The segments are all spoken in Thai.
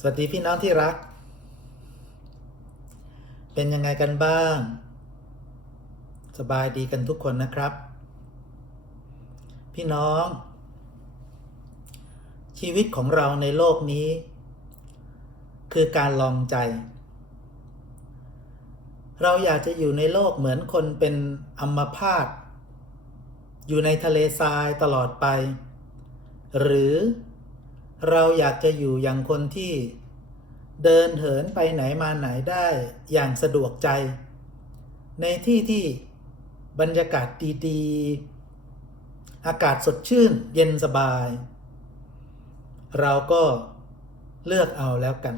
สวัสดีพี่น้องที่รัก เป็นยังไงกันบ้าง สบายดีกันทุกคนนะครับ พี่น้อง ชีวิตของเราในโลกนี้ คือการลองใจ เราอยากจะอยู่ในโลกเหมือนคนเป็นอัมพาตอยู่ในทะเลทรายตลอดไป หรือเเราอยากจะอยู่อย่างคนที่เดินเหินไปไหนมาไหนได้อย่างสะดวกใจ ในที่ที่บรรยากาศดีๆ อากาศสดชื่นเย็นสบาย เราก็เลือกเอาแล้วกัน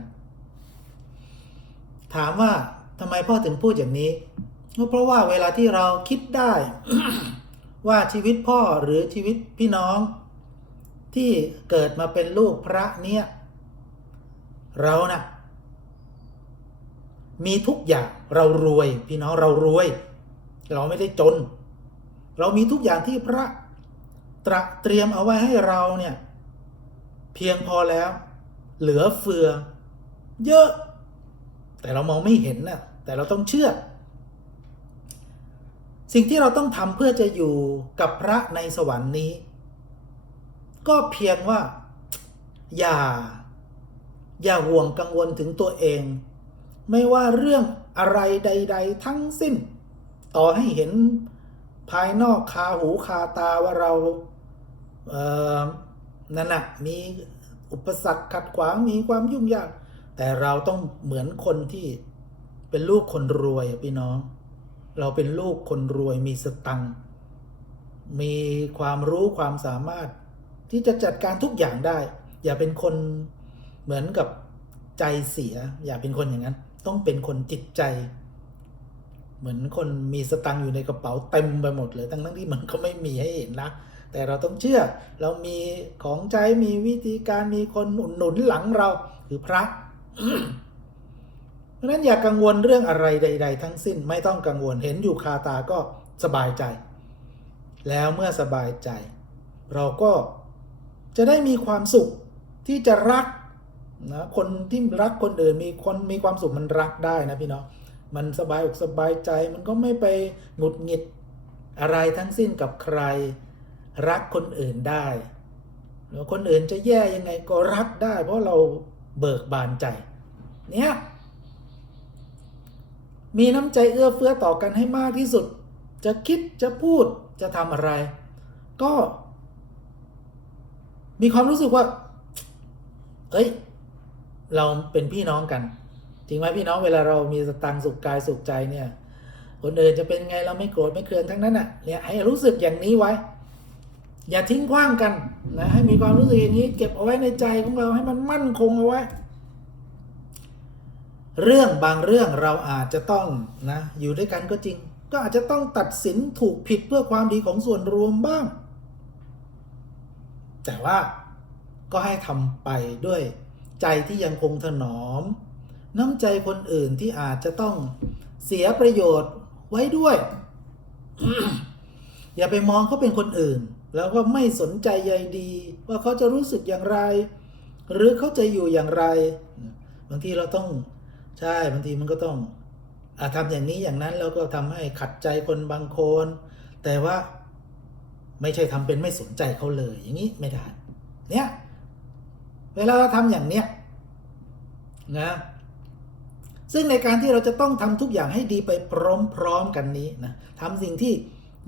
ถามว่าทำไมพ่อถึงพูดอย่างนี้ก็เพราะว่าเวลาที่เราคิดได้ว่าชีวิตพ่อหรือชีวิตพี่น้อง ที่เกิดมาเป็นลูกพระเนี่ย เรานะ่ะมีทุกอย่างเรารวย พี่น้องเรารวย เราไม่ได้จน เรามีทุกอย่างที่พระตระเตรียมเอาไว้ให้เราเนี่ย เพียงพอแล้ว เหลือเฟือ เยอะ แต่เรามองไม่เห็นนะแต่เราต้องเชื่อ สิ่งที่เราต้องทำเพื่อจะอยู่กับพระในสวรรค์นี้ ก็เพียงว่า อย่า อย่าห่วงกังวลถึงตัวเอง ไม่ว่าเรื่องอะไรใด ๆ ทั้งสิ้น ต่อให้เห็นภายนอกคาหูคาตาว่าเราเออนั่นนะมีอุปสรรคขัดขวางมีความยุ่งยาก แต่เราต้องเหมือนคนที่เป็นลูกคนรวยพี่น้อง เราเป็นลูกคนรวยมีสตังค์มีความรู้ความสามารถ ที่จะจัดการทุกอย่างได้ อย่าเป็นคนเหมือนกับใจเสีย อย่าเป็นคนอย่างนั้น ต้องเป็นคนจิตใจ เหมือนคนมีสตังค์อยู่ในกระเป๋าเต็มไปหมดเลยทั้งทั้งที่มันก็ไม่มีให้เห็นนะแต่เราต้องเชื่อเรามีของใช้มีวิธีการมีคนหนุนหนุนหลังเราคือพระเพราะนั้นอย่ากังวลเรื่องอะไรใด ๆ ทั้งสิ้นไม่ต้องกังวลเห็นอยู่คาตาก็สบายใจ แล้วเมื่อสบายใจ เราก็ จะได้มีความสุขที่จะรักนะคนที่รักคนอื่นมีคนมีความสุขมันรักได้นะพี่เน้องมันสบายอกสบายใจมันก็ไม่ไปหงุดหงิดอะไรทั้งสิ้นกับใคร รักคนอื่นได้แล้วคนอื่นจะแย่ยังไงก็รักได้ เพราะเราเบิกบานใจ เนี่ยมีน้ำใจเอื้อเฟื้อต่อกันให้มากที่สุด จะคิดจะพูดจะทำอะไร ก็ มีความรู้สึกว่าเอ้ย เราเป็นพี่น้องกัน จริงไหมพี่น้องเวลาเรามีสตังค์สุขกายสุขใจเนี่ย คนอื่นจะเป็นไงเราไม่โกรธไม่เคืองทั้งนั้นอะ เนี่ยให้รู้สึกอย่างนี้ไว้ อย่าทิ้งขว้างกันนะให้มีความรู้สึกอย่างนี้ เก็บเอาไว้ในใจของเราให้มันมั่นคงเอาไว้ เรื่องบางเรื่องเราอาจจะต้องนะอยู่ด้วยกันก็จริง ก็อาจจะต้องตัดสินถูกผิดเพื่อความดีของส่วนรวมบ้าง แต่ว่าก็ให้ทำไปด้วยใจที่ยังคงถนอม น้ำใจคนอื่นที่อาจจะต้องเสียประโยชน์ไว้ด้วย อย่าไปมองเขาเป็นคนอื่น แล้วก็ไม่สนใจใยดี ว่าเขาจะรู้สึกอย่างไร หรือเขาจะอยู่อย่างไร บางทีเราต้องใช่บางทีมันก็ต้องอาทำอย่างนี้อย่างนั้นแล้วก็ทำให้ขัดใจคนบางคน แต่ว่า ไม่ใช่ทำเป็นไม่สนใจเขาเลย อย่างนี้ไม่ได้ เนี่ย เวลาเราทำอย่างเนี้ยนะ ซึ่งในการที่เราจะต้องทำทุกอย่างให้ดีไปพร้อมๆกันนี้นะทำสิ่งที่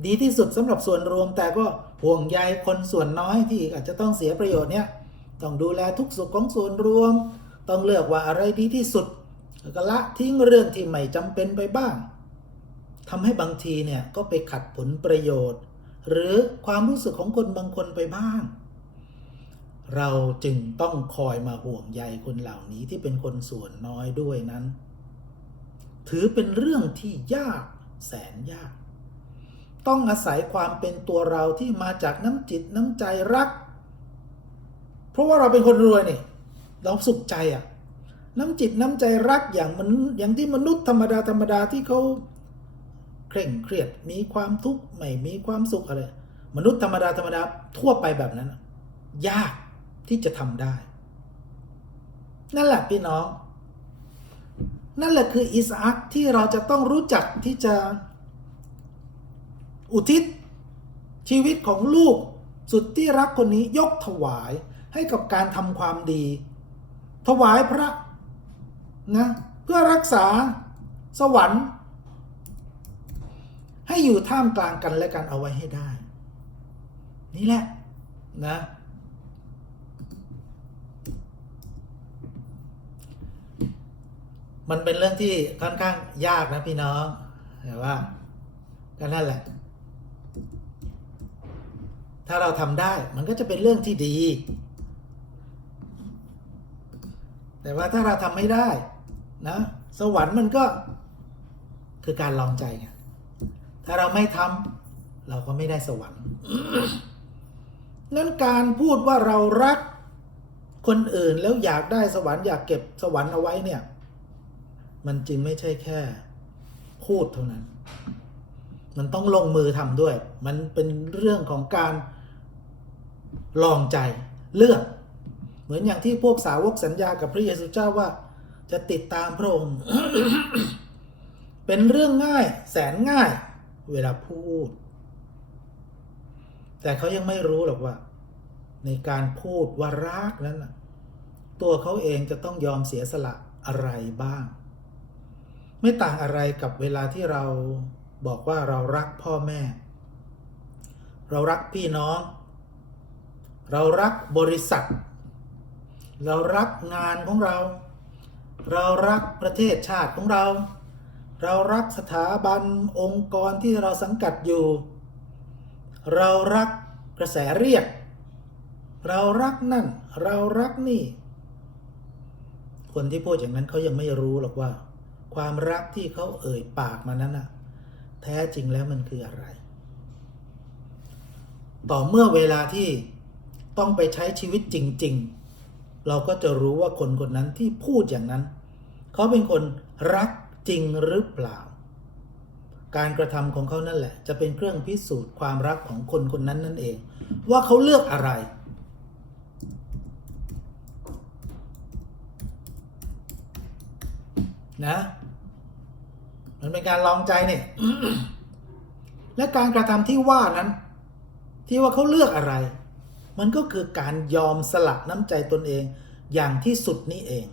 ดีที่สุดสำหรับส่วนรวม แต่ก็ห่วงใยคนส่วนน้อยที่อาจจะต้องเสียประโยชน์เนี่ยต้องดูแลทุกสุขของส่วนรวม ต้องเลือกว่าอะไรดีที่สุดก็ละทิ้งเรื่องที่ไม่จำเป็นไปบ้างทำให้บางทีเนี่ยก็ไปขัดผลประโยชน์ หรือความรู้สึกของคนบางคนไปบ้าง เราจึงต้องคอยมาห่วงใยคนเหล่านี้ที่เป็นคนส่วนน้อยด้วยนั้น ถือเป็นเรื่องที่ยากแสนยาก ต้องอาศัยความเป็นตัวเราที่มาจากน้ำจิตน้ำใจรัก เพราะว่าเราเป็นคนรวยนี่เราสุขใจอะ่ะน้ำจิตน้ำใจรักอย่างมันอย่างที่มนุษย์ธรรมดาธรรมดาที่เขา เคร่งเครียด มีความทุกข์ไม่มีความสุขอะไร มนุษย์ธรรมดาธรรมดาทั่วไปแบบนั้น ยากที่จะทำได้ นั่นแหละพี่น้อง นั่นแหละคืออิสอักที่เราจะต้องรู้จักที่จะอุทิศชีวิตของลูกสุดที่รักคนนี้ยกถวายให้กับการทำความดี ถวายพระนะเพื่อรักษาสวรรค์ ให้อยู่ท่ามกลางกันและกันเอาไว้ให้ได้ นี่แหละนะมันเป็นเรื่องที่ค่อนข้างยากนะพี่น้องแต่ว่าก็นั่นแหละ ถ้าเราทำได้มันก็จะเป็นเรื่องที่ดี แต่ว่าถ้าเราทำไม่ได้นะ สวรรค์มันก็คือการลองใจไง ถ้าเราไม่ทำเราก็ไม่ได้สวรรค์นั้นการพูดว่าเรารักคนอื่นแล้วอยากได้สวรรค์อยากเก็บสวรรค์เอาไว้เนี่ย มันจึงไม่ใช่แค่ พูดเท่านั้น มันต้องลงมือทำด้วย มันเป็นเรื่องของการลองใจเลือก เหมือนอย่างที่พวกสาวกสัญญากับพระเยซูเจ้าว่า จะติดตามพระองค์ เป็นเรื่องง่ายแสนง่าย เวลาพูด แต่เขายังไม่รู้หรอกว่า ในการพูดว่ารักนั้นตัวเขาเองจะต้องยอมเสียสละอะไรบ้าง ไม่ต่างอะไรกับเวลาที่เราบอกว่าเรารักพ่อแม่ เรารักพี่น้อง เรารักบริษัท เรารักงานของเรา เรารักประเทศชาติของเรา เรารักสถาบันองค์กรที่เราสังกัดอยู่ เรารักกระแสเรียก เรารักนั่น เรารักนี่ คนที่พูดอย่างนั้นเขายังไม่รู้หรอกว่า ความรักที่เขาเอ่ยปากมานั้นน่ะ แท้จริงแล้วมันคืออะไร ต่อเมื่อเวลาที่ต้องไปใช้ชีวิตจริง ๆ เราก็จะรู้ว่าคนคนนั้นที่พูดอย่างนั้น เขาเป็นคนรัก จริงหรือเปล่า การกระทำของเขานั่นแหละ จะเป็นเครื่องพิสูจน์ความรักของคนคนนั้นนั่นเอง ว่าเขาเลือกอะไร นะมันเป็นการลองใจเนี่ย และการกระทำที่ว่านั้น ที่ว่าเขาเลือกอะไร มันก็คือการยอมสละน้ำใจตนเองอย่างที่สุดนี่เอง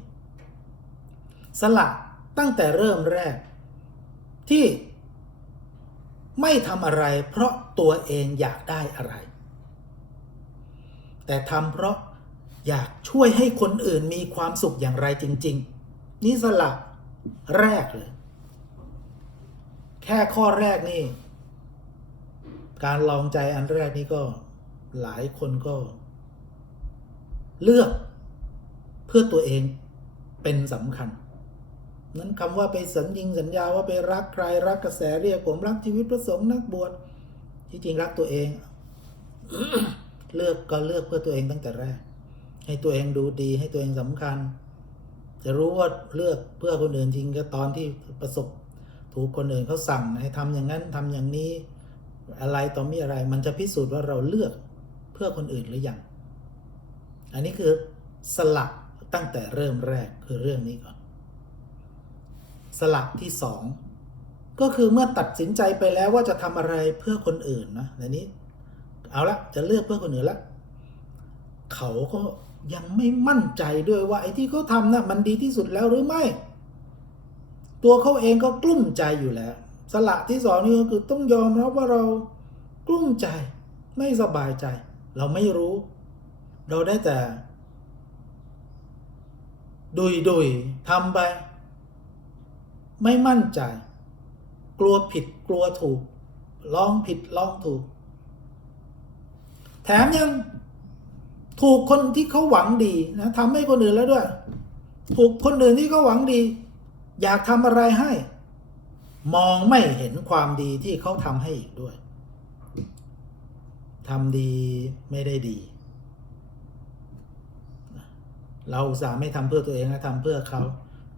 สละ ตั้งแต่เริ่มแรก ที่ไม่ทำอะไร เพราะตัวเองอยากได้อะไร แต่ทำเพราะอยากช่วยให้คนอื่นมีความสุขอย่างไรจริง ๆ นี่สละแรกเลย แค่ข้อแรกนี่ การลองใจอันแรกนี่ก็หลายคนก็ เลือกเพื่อตัวเองเป็นสำคัญ นั้นคำว่าไปสัญญิงสัญญาว่าไปรักใครรักกระแสเรียกผมรักชีวิตพระสงฆ์นักบวชที่จริงรักตัวเอง เลือกก็เลือกเพื่อตัวเองตั้งแต่แรก ให้ตัวเองดูดีให้ตัวเองสำคัญ จะรู้ว่าเลือกเพื่อคนอื่นจริงก็ตอนที่ประสบถูกคนอื่นเขาสั่งให้ทำอย่างนั้นทำอย่างนี้อะไรต่อมีอะไร มันจะพิสูจน์ว่าเราเลือกเพื่อคนอื่นหรือยัง อันนี้คือสลักตั้งแต่เริ่มแรกคือเรื่องนี้ก่อน สลักที่สองก็คือเมื่อตัดสินใจไปแล้วว่าจะทำอะไรเพื่อคนอื่นนะในนี้ เอาละจะเลือกเพื่อคนอื่นละเขาก็ยังไม่มั่นใจด้วยว่าไอ้ที่เขาทำนะ่ะมันดีที่สุดแล้วหรือไม่ ตัวเขาเองก็กลุ้มใจอยู่แล้ว สละที่สองนี่ก็คือต้องยอมรับว่าเรากลุ้มใจไม่สบายใจ เราไม่รู้ เราได้แต่ดุยดุยทำไป ไม่มั่นใจ กลัวผิดกลัวถูก ลองผิดลองถูก แถมยังถูกคนที่เขาหวังดีนะทำให้คนอื่นแล้วด้วย ถูกคนอื่นที่เขาหวังดี อยากทำอะไรให้ มองไม่เห็นความดีที่เขาทำให้อีกด้วยทำดีไม่ได้ดี เราอุตสาห์ไม่ทำเพื่อตัวเองนะทำเพื่อเขา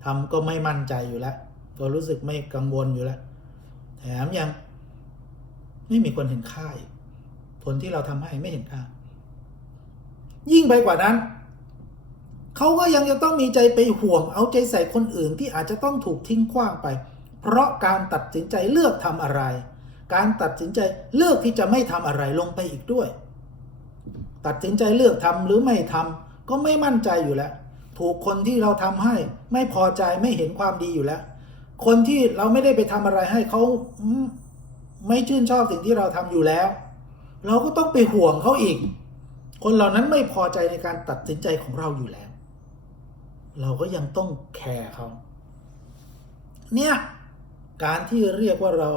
ทำก็ไม่มั่นใจอยู่แล้ว ก็รู้สึกไม่กังวลอยู่แล้ว แถมยัง ไม่มีคนเห็นค่าอีกผลที่เราทำให้ไม่เห็นค่า ยิ่งไปกว่านั้น เขาก็ยังจะต้องมีใจไปห่วง เอาใจใส่คนอื่นที่อาจจะต้องถูกทิ้งขว้างไป เพราะการตัดสินใจเลือกทำอะไร การตัดสินใจเลือกที่จะไม่ทำอะไรลงไปอีกด้วย ตัดสินใจเลือกทำหรือไม่ทำก็ไม่มั่นใจอยู่แล้ว ถูกคนที่เราทำให้ ไม่พอใจไม่เห็นความดีอยู่แล้ว คนที่เราไม่ได้ไปทำอะไรให้เขาไม่ชื่นชอบสิ่งที่เราทำอยู่แล้ว เราก็ต้องไปห่วงเขาอีก คนเหล่านั้นไม่พอใจในการตัดสินใจของเราอยู่แล้ว เราก็ยังต้องแคร์เขาเนี่ยการที่เรียกว่าเรา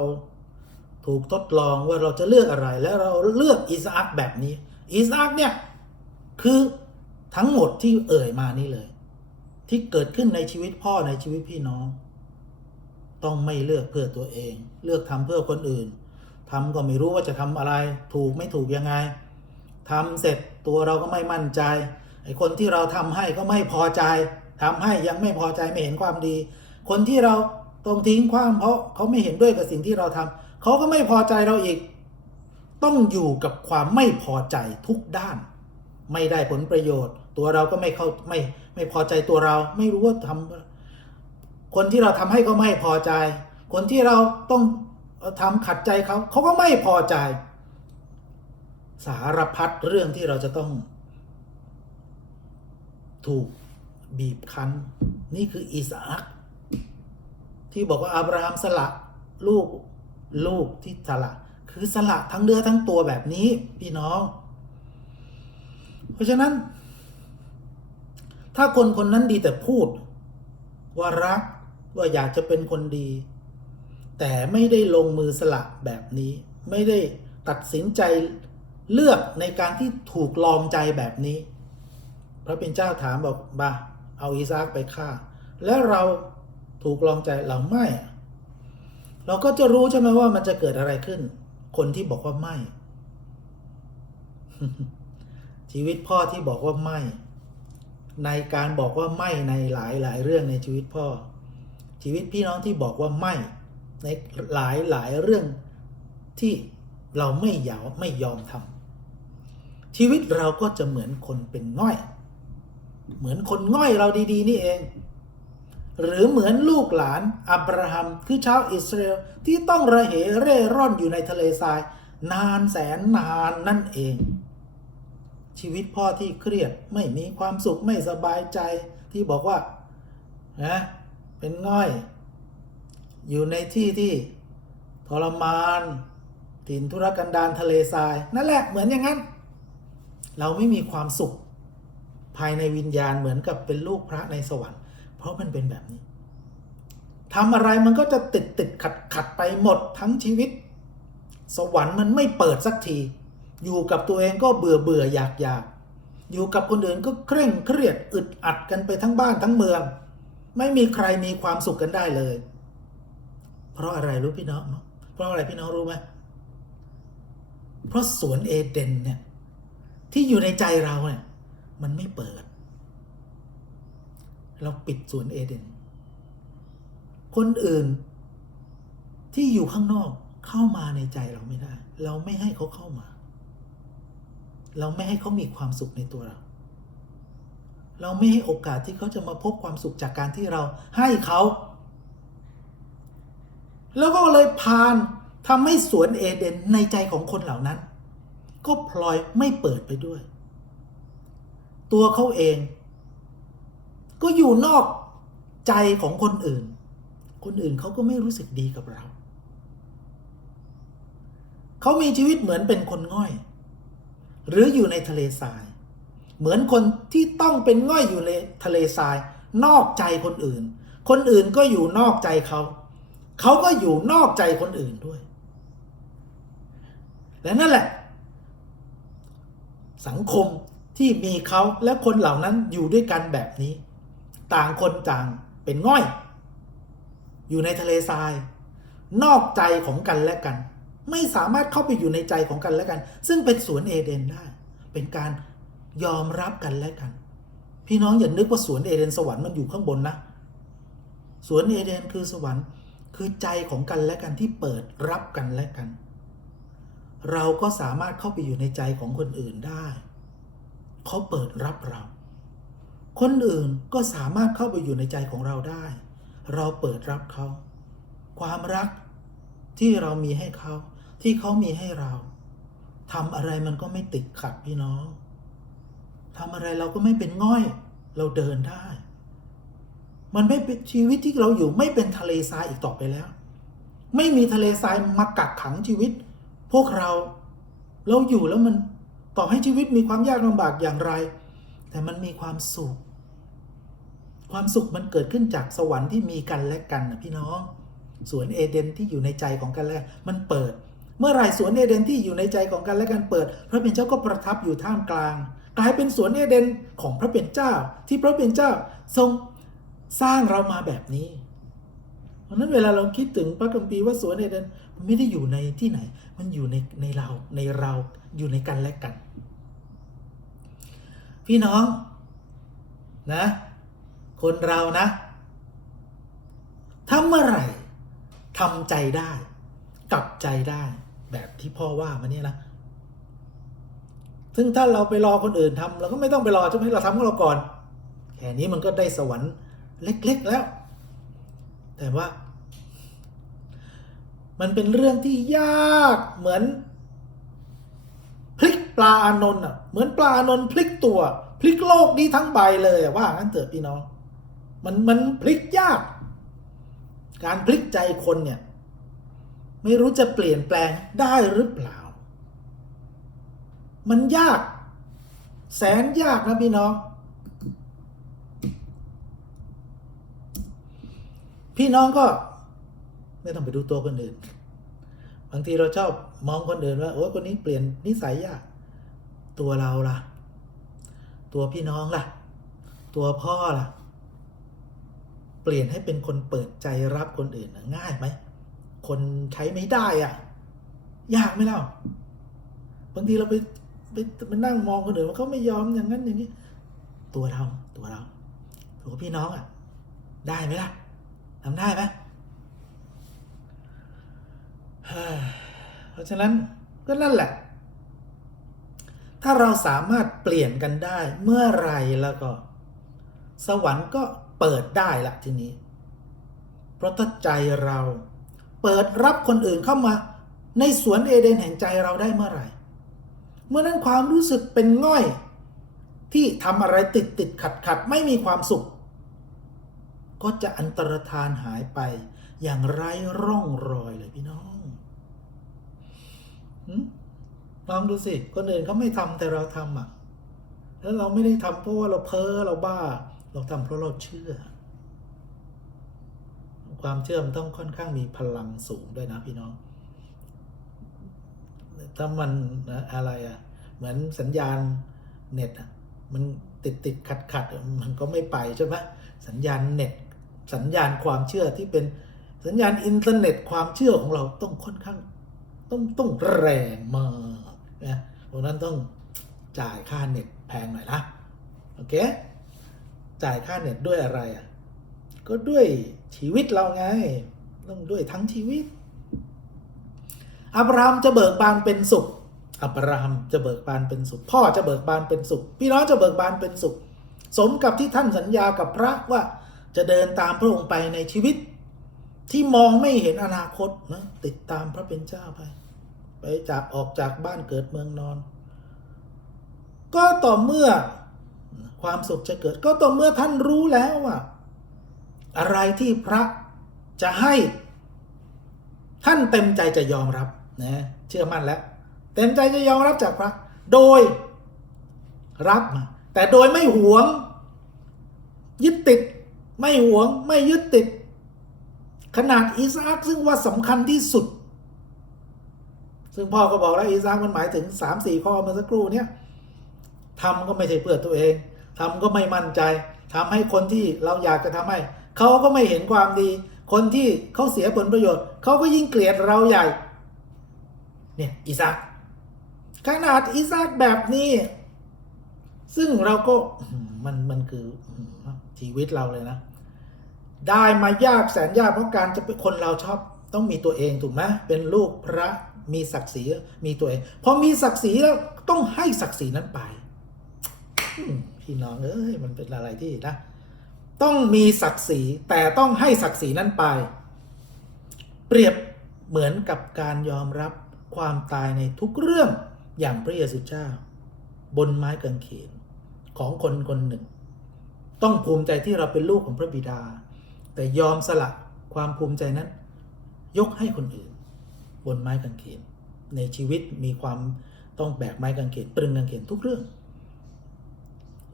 ถูกทดลองว่าเราจะเลือกอะไร แล้วเราเลือกอิสอักแบบนี้อิสอักเนี่ยคือทั้งหมดที่เอ่ยมานี่เลย ที่เกิดขึ้นในชีวิตพ่อในชีวิตพี่น้อง ต้องไม่เลือกเพื่อตัวเอง เลือกทำเพื่อคนอื่นทำก็ไม่รู้ว่าจะทำอะไร ถูกไม่ถูกยังไงทำเสร็จตัวเราก็ไม่มั่นใจไอ้คนที่เราทำให้ก็ไม่พอใจทำให้ยังไม่พอใจไม่เห็นความดี คนที่เราต้องทิ้งขว้างเพราะเขาไม่เห็นด้วยกับสิ่งที่เราทำเขาก็ไม่พอใจเราอีก ต้องอยู่กับความไม่พอใจทุกด้าน ไม่ได้ผลประโยชน์ ตัวเราก็ไม่เข้าไม่ไม่พอใจตัวเรา ไม่รู้ว่าทำ คนที่เราทำให้ก็ไม่พอใจ คนที่เราต้องทำขัดใจเขาเขาก็ไม่พอใจ สารพัดเรื่องที่เราจะต้อง ถูกบีบคั้น นี่คืออิสอักที่บอกว่าอับราฮัมสละลูกลูกที่สละ คือสละทั้งเนื้อทั้งตัวแบบนี้พี่น้อง เพราะฉะนั้น ถ้าคนคนนั้นดีแต่พูดว่ารัก ว่าอยากจะเป็นคนดี แต่ไม่ได้ลงมือสละแบบนี้ ไม่ได้ตัดสินใจเลือกในการที่ถูกลองใจแบบนี้ พระเป็นเจ้าถามบอกบาเอาอีซากไปฆ่า แล้วเราถูกลองใจเราไม่ เราก็จะรู้ใช่ไหมว่ามันจะเกิดอะไรขึ้น คนที่บอกว่าไม่ ชีวิตพ่อที่บอกว่าไม่ ในการบอกว่าไม่ในหลายหลายเรื่องในชีวิตพ่อ ชีวิตพี่น้องที่บอกว่าไม่ในหลายหลายเรื่องที่เราไม่ยาวไม่ยอมทำชีวิตเราก็จะเหมือนคนเป็นง่อย เหมือนคนง่อยเราดีๆ นี่เอง หรือเหมือนลูกหลานอับราฮัมคือชาวอิสราเอลที่ต้องระเหเร่ร่อนอยู่ในทะเลทราย นานแสนนานนั่นเอง ชีวิตพ่อที่เครียดไม่มีความสุขไม่สบายใจที่บอกว่านะ เป็นง่อย อยู่ในที่ที่ทรมานถิ่นธุรกันดารทะเลทราย นั่นแหละเหมือนอย่างนั้น เราไม่มีความสุข ภายในวิญญาณเหมือนกับเป็นลูกพระในสวรรค์ เพราะมันเป็นแบบนี้ทำอะไรมันก็จะติดติดขัดขัดไปหมดทั้งชีวิต สวรรค์มันไม่เปิดสักที อยู่กับตัวเองก็เบื่อเบื่ออยากอยากอยู่กับคนอื่นก็เคร่งเครียดอึดอัดกันไปทั้งบ้านทั้งเมือง ไม่มีใครมีความสุขกันได้เลย เพราะอะไรรู้พี่น้อง เพราะอะไรพี่น้องรู้ไหมเพราะสวนเอเดนเนี่ย ที่อยู่ในใจเราเนี่ย มันไม่เปิด เราปิดสวนเอเดน คนอื่นที่อยู่ข้างนอกเข้ามาในใจเราไม่ได้ เราไม่ให้เขาเข้ามา เราไม่ให้เขามีความสุขในตัวเรา เราไม่ให้โอกาสที่เขาจะมาพบความสุขจากการที่เราให้เขา แล้วก็เลยพานทำให้สวนเอเดนในใจของคนเหล่านั้น ก็พลอยไม่เปิดไปด้วย ตัวเขาเอง ก็อยู่นอกใจของคนอื่น คนอื่นเขาก็ไม่รู้สึกดีกับเรา เขามีชีวิตเหมือนเป็นคนง่อย หรืออยู่ในทะเลทราย เหมือนคนที่ต้องเป็นง่อยอยู่ในทะเลทราย นอกใจคนอื่น คนอื่นก็อยู่นอกใจเขา เขาก็อยู่นอกใจคนอื่นด้วย และนั่นแหละ สังคมที่มีเขาและคนเหล่านั้นอยู่ด้วยกันแบบนี้ ต่างคนต่างเป็นง่อย อยู่ในทะเลทราย นอกใจของกันและกัน ไม่สามารถเข้าไปอยู่ในใจของกันและกัน ซึ่งเป็นสวนเอเดนได้ เป็นการ ยอมรับกันและกัน พี่น้องอย่านึกว่าสวนเอเดนสวรรค์มันอยู่ข้างบนนะ สวนเอเดนคือสวรรค์ คือใจของกันและกันที่เปิดรับกันและกัน เราก็สามารถเข้าไปอยู่ในใจของคนอื่นได้เขาเปิดรับเรา คนอื่นก็สามารถเข้าไปอยู่ในใจของเราได้ เราเปิดรับเขา ความรักที่เรามีให้เขา ที่เขามีให้เราทำอะไรมันก็ไม่ติดขัดพี่น้อง ทำอะไรเราก็ไม่เป็นง่อย เราเดินได้ มันไม่เป็นชีวิตที่เราอยู่ไม่เป็นทะเลทรายอีกต่อไปแล้ว ไม่มีทะเลทรายมากักขังชีวิต พวกเราเราอยู่แล้วมันต่อให้ชีวิตมีความยากลำบากอย่างไร แต่มันมีความสุข ความสุขมันเกิดขึ้นจากสวรรค์ที่มีกันและกันนะพี่น้องสวนเอเดนที่อยู่ในใจของกันและกันมันเปิด เมื่อไหร่สวนเอเดนที่อยู่ในใจของกันและกันเปิด พระเป็นเจ้าก็ประทับอยู่ท่ามกลาง กลายเป็นสวนเอเดนของพระเป็นเจ้า ที่พระเป็นเจ้าทรงสร้างเรามาแบบนี้เพราะนั้นเวลาเราคิดถึงพระคัมภีร์ว่าสวนเอเดนมันไม่ได้อยู่ในที่ไหน มันอยู่ในในเราในเราอยู่ในกันและกัน พี่น้องนะ คนเรานะถ้าเมื่อไหร่ทำใจได้ กลับใจได้แบบที่พ่อว่ามาเนี่ยนะ ซึ่งถ้าเราไปรอคนอื่นทำเราก็ไม่ต้องไปรอใช่ไหมเราทำของเราก่อน แค่นี้มันก็ได้สวรรค์เล็กๆแล้ว แต่ว่า มันเป็นเรื่องที่ยากเหมือนพลิกปลาอานนท์อะ เหมือนปลาอานนท์พลิกตัว พลิกโลกนี้ทั้งใบเลยว่างั้นเถอะพี่น้อง มันมันพลิกยาก การพลิกใจคนเนี่ย ไม่รู้จะเปลี่ยนแปลงได้หรือเปล่า มันยาก แสนยากนะพี่น้อง พี่น้องก็ ไม่ต้องไปดูตัวคนอื่น บางทีเราชอบมองคนอื่นว่าโอ้คนนี้เปลี่ยนนิสัยยาก ตัวเราล่ะ ตัวพี่น้องล่ะ ตัวพ่อล่ะ เปลี่ยนให้เป็นคนเปิดใจรับคนอื่นง่ายไหม คนใช้ไม่ได้อะ ยากไหมเล่าบางทีเราไป ไปไปนั่งมองคนอื่นว่าเขาไม่ยอมอย่างนั้นอย่างนี้ ตัวเราตัวเราตัวพี่น้องอะ ได้ไหมล่ะทำได้ไหมเพราะฉะนั้นก็นั่นแหละ ถ้าเราสามารถเปลี่ยนกันได้เมื่อไรแล้วก็ สวรรค์ก็เปิดได้ละทีนี้ เพราะถ้าใจเรา เปิดรับคนอื่นเข้ามา ในสวนเอเดนแห่งใจเราได้เมื่อไหร่ เมื่อนั้นความรู้สึกเป็นง่อย ที่ทำอะไรติดติดขัดขัดไม่มีความสุข ก็จะอันตรธานหายไป อย่างไร้ร่องรอยเลยพี่น้องลองดูสิ คนอื่นเขาไม่ทำแต่เราทำอะ แล้วเราไม่ได้ทำเพราะว่าเราเพ้อเราบ้า เราทำเพราะเราเชื่อ ความเชื่อมต้องค่อนข้างมีพลังสูงด้วยนะพี่น้อง ถ้ามันอะไรอะเหมือนสัญญาณเน็ตอะมันติดติดขัดขัดมันก็ไม่ไปใช่ไหมสัญญาณเน็ต สัญญาณความเชื่อที่เป็นสัญญาณอินเทอร์เน็ตความเชื่อของเราต้องค่อนข้าง ต้องต้องแรงมากนะเพราะนั้นต้องจ่ายค่าเน็ตแพงหน่อยนะโอเคจ่ายค่าเน็ตด้วยอะไรอะก็ด้วยชีวิตเราไงต้องด้วยทั้งชีวิต อับราฮัมจะเบิกบานเป็นสุข อับราฮัมจะเบิกบานเป็นสุข พ่อจะเบิกบานเป็นสุข พี่น้องจะเบิกบานเป็นสุข สมกับที่ท่านสัญญากับพระว่าจะเดินตามพระองค์ไปในชีวิต ที่มองไม่เห็นอนาคตนะติดตามพระเป็นเจ้าไป ไปจากออกจากบ้านเกิดเมืองนอน ก็ต่อเมื่อความสุขจะเกิด ก็ต่อเมื่อท่านรู้แล้วว่าอะไรที่พระจะให้ ท่านเต็มใจจะยอมรับ นะเชื่อมั่นแล้วเต็มใจจะยอมรับจากพระ โดยรับมาแต่โดยไม่หวง ยึดติด ไม่หวง ไม่ยึดติด ขนาดอิสอักซึ่งว่าสำคัญที่สุด ซึ่งพ่อก็บอกแล้วอิสอักมันหมายถึงสามสี่ข้อเมื่อสักครู่เนี้ยทำก็ไม่ใช่เพื่อตัวเองทำก็ไม่มั่นใจทำให้คนที่เราอยากจะทำให้เขาก็ไม่เห็นความดี คนที่เขาเสียผลประโยชน์เขาก็ยิ่งเกลียดเราใหญ่ เนี่ยอิสอักขนาดอิสอักแบบนี้ ซึ่งเราก็มันมันคือชีวิตเราเลยนะ ได้มายากแสนยากเพราะการจะเป็นคนเราชอบต้องมีตัวเองถูกไหมเป็นลูกพระมีศักดิ์ศรีมีตัวเองพอมีศักดิ์ศรีแล้วต้องให้ศักดิ์ศรีนั้นไปพพี่น้องเอ้ยมันเป็นอะไรที่นะต้องมีศักดิ์ศรีแต่ต้องให้ศักดิ์ศรีนั้นไป เปรียบเหมือนกับการยอมรับ ความตายในทุกเรื่องอย่างพระเยซูเจ้า บนไม้กางเขนของคนคนหนึ่ง ต้องภูมิใจที่เราเป็นลูกของพระบิดา แต่ยอมสละความภูมิใจนั้น ยกให้คนอื่น บนไม้กางเขนในชีวิตมีความต้องแบกไม้กางเขนตรึงกางเขนทุกเรื่อง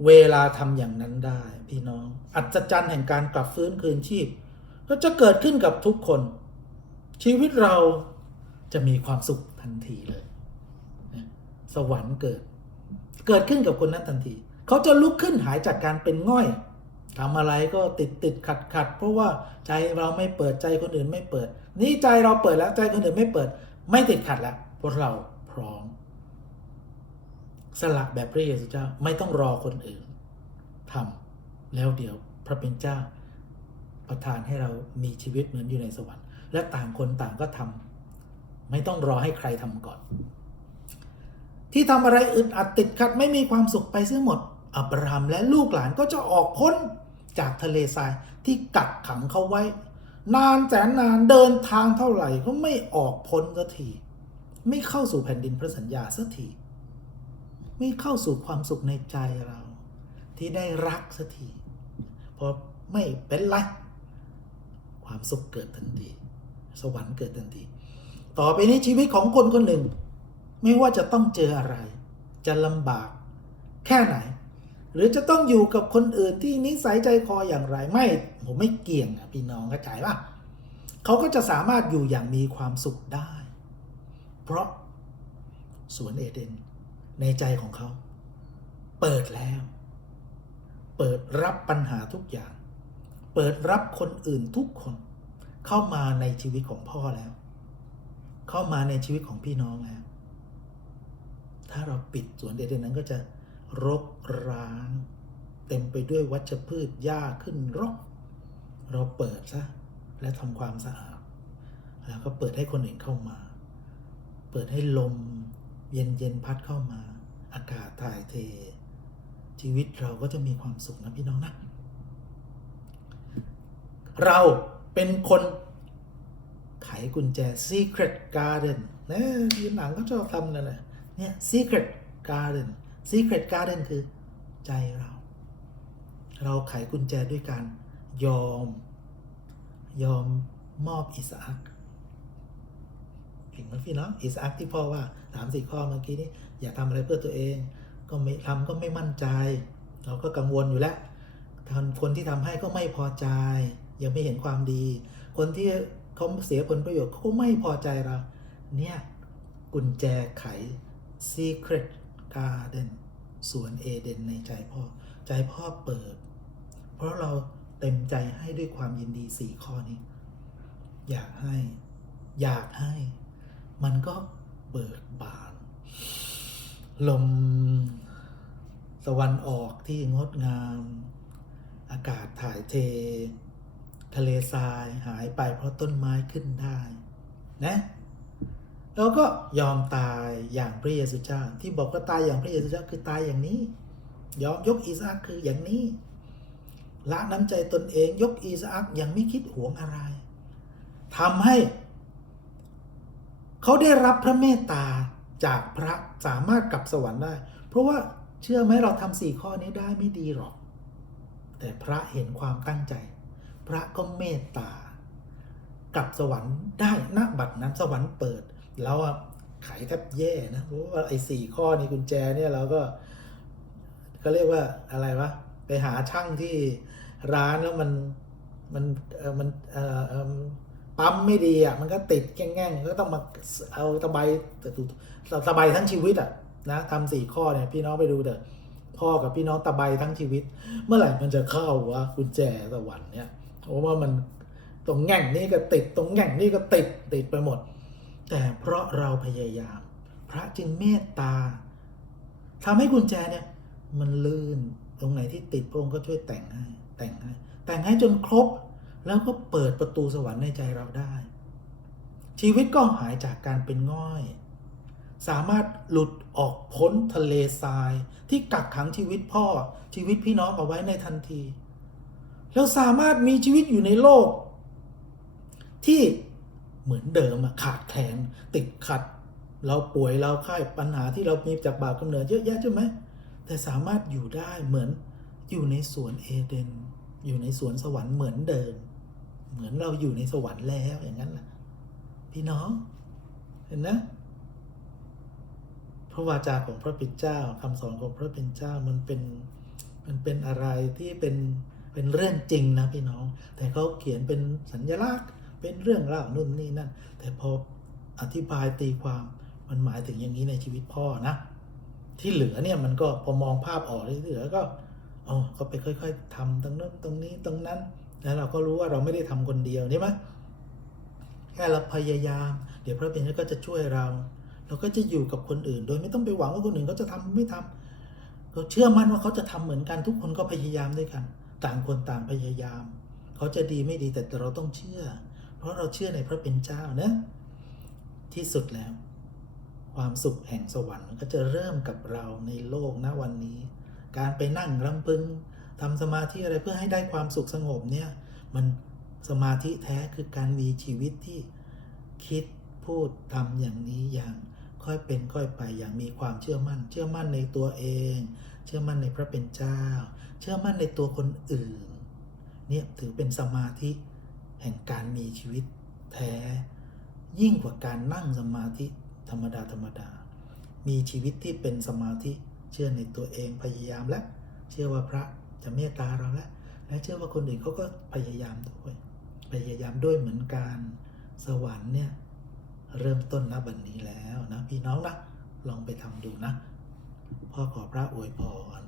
เวลาทำอย่างนั้นได้ พี่น้อง อัศจรรย์แห่งการกลับฟื้นคืนชีพ ก็จะเกิดขึ้นกับทุกคน ชีวิตเราจะมีความสุข ทันทีเลยนะสวรรค์เกิด เกิดขึ้นกับคนนั้นทันที เขาจะลุกขึ้นหายจากการเป็นง่อยทำอะไรก็ติดติดขัดขัดเพราะว่าใจเราไม่เปิดใจคนอื่นไม่เปิด นี่ใจเราเปิดแล้วใจคนอื่นไม่เปิด ไม่ติดขัดแล้วเพราะเราพร้อมสละแบบพระเยซูเจ้าไม่ต้องรอคนอื่นทำแล้วเดี๋ยวพระเป็นเจ้า ประทานให้เรามีชีวิตเหมือนอยู่ในสวรรค์ และต่างคนต่างก็ทำ ไม่ต้องรอให้ใครทำก่อน ที่ทำอะไรอึดอัดติดขัดไม่มีความสุขไปเสียหมด อับราฮัมและลูกหลานก็จะออกพ้นจากทะเลทรายที่กักขังเขาไว้ นานแสนนานเดินทางเท่าไหร่ก็ไม่ออกพ้นสักที ไม่เข้าสู่แผ่นดินพระสัญญาสักทีไม่เข้าสู่ความสุขในใจเรา ที่ได้รักสักทีเพราะไม่เป็นไรความสุขเกิดทันที สวรรค์เกิดทันที ต่อไปนี้ชีวิตของคนคนหนึ่ง ไม่ว่าจะต้องเจออะไร จะลำบาก แค่ไหน หรือจะต้องอยู่กับคนอื่นที่นิสัยใจคออย่างไรไม่ผมไม่เกี่ยงอะพี่น้องเข้าใจป่ะเขาก็จะสามารถอยู่อย่างมีความสุขได้ เพราะสวนเอเดนในใจของเขา เปิดแล้ว เปิดรับปัญหาทุกอย่าง เปิดรับคนอื่นทุกคน เข้ามาในชีวิตของพ่อแล้ว เข้ามาในชีวิตของพี่น้องแล้ว ถ้าเราปิดสวนเอเดนนั้นก็จะรกร้าง เต็มไปด้วยวัชพืชหญ้าขึ้นรก เราเปิดซะและทำความสะอาด แล้วก็เปิดให้คนอื่นเข้ามา เปิดให้ลมเย็นเย็นๆพัดเข้ามา อากาศถ่ายเท ชีวิตเราก็จะมีความสุขนะพี่น้องนะ เราเป็นคน ไขกุญแจ Secret Garden นะที่หนังก็ชอบทำนั่นแหละเนี่ย Secret Garden Secret Garden คือใจเรา เราไขกุญแจด้วยการยอม ยอมมอบอิสอักเห็นไหมพี่น้องอิสอักที่พ่อว่าสามสี่ข้อเมื่อกี้นี้ อย่าทำอะไรเพื่อตัวเอง ก็ไม่ทำก็ไม่มั่นใจ เราก็กังวลอยู่แล้วคนที่ทำให้ก็ไม่พอใจ ยังไม่เห็นความดี คนที่ เขาเสียผลประโยชน์เขาไม่พอใจเรา เนี่ย กุญแจไข Secret Garden สวนเอเดนในใจพ่อ ใจพ่อเปิด เพราะเราเต็มใจให้ด้วยความยินดีสี่ข้อนี้ อยากให้ อยากให้ มันก็เบิกบาน ลมตะวันออกที่งดงาม อากาศถ่ายเท ทะเลทรายหายไปเพราะต้นไม้ขึ้นได้นะแล้วก็ยอมตายอย่างพระเยซูเจ้า ที่บอกว่าตายอย่างพระเยซูเจ้าคือตายอย่างนี้ ยอมยกอิสอักคืออย่างนี้ละน้ำใจตนเองยกอิสอักยังไม่คิดหวงอะไรทำให้เขาได้รับพระเมตตาจากพระสามารถกลับสวรรค์ได้ เพราะว่าเชื่อไหมเราทำสี่ข้อนี้ได้ไม่ดีหรอก แต่พระเห็นความตั้งใจ พระก็เมตตากลับสวรรค์ได้ณบัดนั้นสวรรค์เปิด แล้วอะไขแทบแย่นะเพราะว่าไอ้สี่ข้อนี้กุญแจเนี่ยเราก็ก็เรียกว่าอะไรวะไปหาช่างที่ร้านแล้วมันมันเออมันเออปั๊มไม่ดีอะมันก็ติดแง่งๆก็ต้องมาเอาตะไบตะไบทั้งชีวิตอะนะทำสี่ข้อเนี่ยพี่น้องไปดูเถอะพ่อกับพี่น้องตะไบทั้งชีวิต เมื่อไหร่มันจะเข้าวะกุญแจสวรรค์เนี่ย เพราะว่ามันตรงแง่งนี่ก็ติดตรงแง่งนี่ก็ติดติดไปหมด แต่เพราะเราพยายาม พระจึงเมตตาทำให้กุญแจเนี่ยมันลื่นตรงไหนที่ติดพระองค์ก็ช่วยแต่งให้แต่งให้แต่งให้จนครบแล้วก็เปิดประตูสวรรค์ในใจเราได้ ชีวิตก็หายจากการเป็นง่อย สามารถหลุดออกพ้นทะเลทราย ที่กักขังชีวิตพ่อชีวิตพี่น้องเอาไว้ในทันที แล้วสามารถมีชีวิตอยู่ในโลก ที่เหมือนเดิมขาดแคลนติดขัด เราป่วยเราไข้ปัญหาที่เรามีจากบาปกำเนิดเยอะแยะใช่ไหมแต่สามารถอยู่ได้เหมือนอยู่ในสวนเอเดน อยู่ในสวนสวรรค์เหมือนเดิม เหมือนเราอยู่ในสวรรค์แล้วอย่างนั้นแหละพี่น้องเห็นนะพระวาจาของพระปิดเจ้าคำสอนของพระเป็นเจ้ามันเป็นมันเป็นอะไรที่เป็น เป็นเรื่องจริงนะพี่น้อง แต่เขาเขียนเป็นสัญลักษณ์ เป็นเรื่องเล่านู่นนี่นั่น แต่พออธิบายตีความมันหมายถึงอย่างนี้ในชีวิตพ่อนะ ที่เหลือเนี่ยมันก็พอมองภาพออกที่เหลือก็อ๋อก็ไปค่อย ๆทำตรงนั้นตรงนี้ตรงนั้น แล้วเราก็รู้ว่าเราไม่ได้ทำคนเดียวใช่ไหมแค่เราพยายาม เดี๋ยวพระเป็นก็จะช่วยเรา เราก็จะอยู่กับคนอื่น โดยไม่ต้องไปหวังว่าคนอื่นเขาจะทำไม่ทำเราเชื่อมั่นว่าเขาจะทำเหมือนกันทุกคนก็พยายามด้วยกัน ต่างคนต่างพยายาม เขาจะดีไม่ดีแต่เราต้องเชื่อ เพราะเราเชื่อในพระเป็นเจ้านะ ที่สุดแล้ว ความสุขแห่งสวรรค์ก็จะเริ่มกับเราในโลกณวันนี้ การไปนั่งรำพึงทำสมาธิอะไรเพื่อให้ได้ความสุขสงบเนี่ย มันสมาธิแท้คือการมีชีวิตที่คิดพูดทำอย่างนี้อย่างค่อยเป็นค่อยไปอย่างมีความเชื่อมั่น เชื่อมั่นในตัวเอง เชื่อมั่นในพระเป็นเจ้า เชื่อมั่นในตัวคนอื่น เนี่ยถือเป็นสมาธิแห่งการมีชีวิตแท้ ยิ่งกว่าการนั่งสมาธิธรรมดาธรรมดา มีชีวิตที่เป็นสมาธิเชื่อในตัวเองพยายามและ เชื่อว่าพระจะเมตตาเราและ และเชื่อว่าคนอื่นเขาก็พยายามด้วย พยายามด้วยเหมือนกันสวรรค์เนี่ยเริ่มต้นณบัดนนี้แล้วนะพี่น้องนะลองไปทำดูนะพ่อขอพระอวยพร